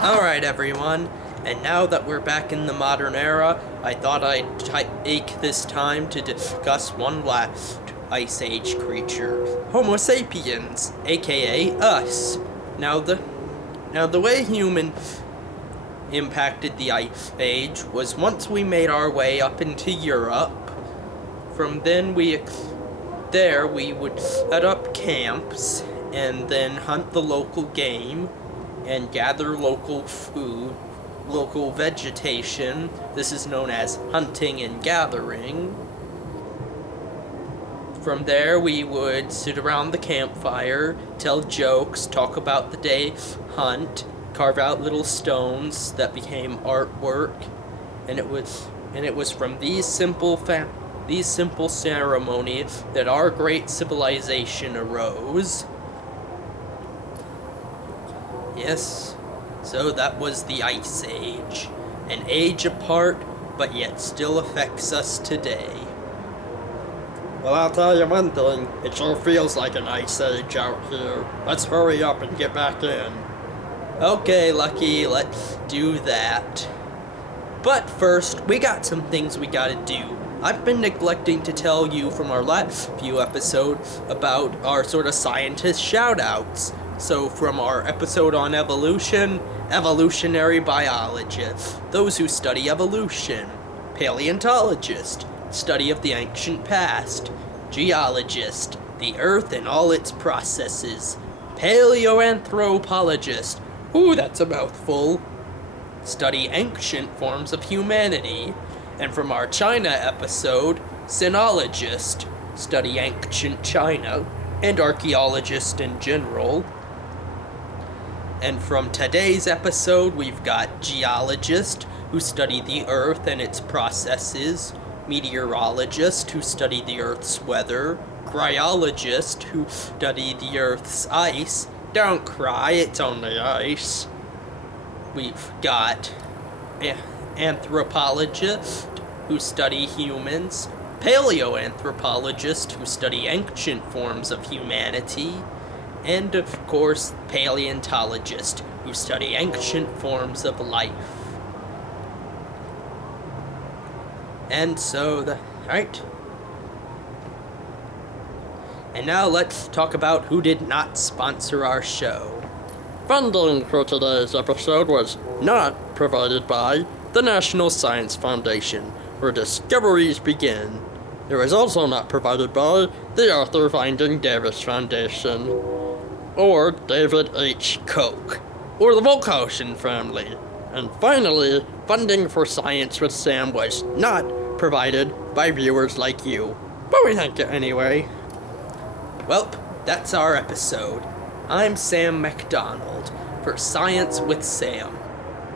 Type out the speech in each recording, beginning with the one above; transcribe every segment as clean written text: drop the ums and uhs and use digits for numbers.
Alright everyone, and now that we're back in the modern era, I thought I'd take this time to discuss one last Ice Age creature, Homo sapiens, aka us. Now the way humans impacted the Ice Age was once we made our way up into Europe. From then we would set up camps and then hunt the local game and gather local food, local vegetation. This is known as hunting and gathering. From there, we would sit around the campfire, tell jokes, talk about the day, hunt, carve out little stones that became artwork, and it was from these simple ceremonies that our great civilization arose. Yes, so that was the Ice Age. An age apart, but yet still affects us today. Well, I'll tell you one thing, it sure feels like an ice age out here. Let's hurry up and get back in. Okay, Lucky, let's do that. But first, we got some things we gotta do. I've been neglecting to tell you from our last few episodes about our sort of scientist shoutouts. So from our episode on evolution, evolutionary biologists, those who study evolution, paleontologist, study of the ancient past, geologist, the earth and all its processes, paleoanthropologist, ooh, that's a mouthful, study ancient forms of humanity, and from our China episode, sinologist, study ancient China, and archaeologist in general. And from today's episode, we've got geologist, who study the earth and its processes, meteorologist, who study the earth's weather, cryologist, who study the earth's ice. Don't cry, it's only ice. We've got anthropologist, who study humans, paleoanthropologist, who study ancient forms of humanity, and of course, paleontologist, who study ancient forms of life. And so, right? And now let's talk about who did not sponsor our show. Funding for today's episode was not provided by the National Science Foundation, where discoveries begin. It was also not provided by the Arthur Finding Davis Foundation, or David H. Koch, or the Volkhausen family. And finally, funding for Science with Sam was not provided by viewers like you. But we thank you anyway. Welp, that's our episode. I'm Sam McDonald for Science with Sam.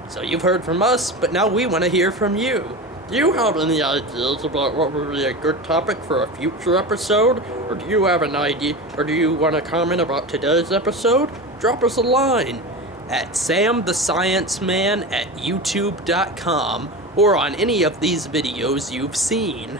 So you've heard from us, but now we want to hear from you. Do you have any ideas about what would be a good topic for a future episode? Or do you have an idea, or do you want to comment about today's episode? Drop us a line at samthescienceman@youtube.com or on any of these videos you've seen.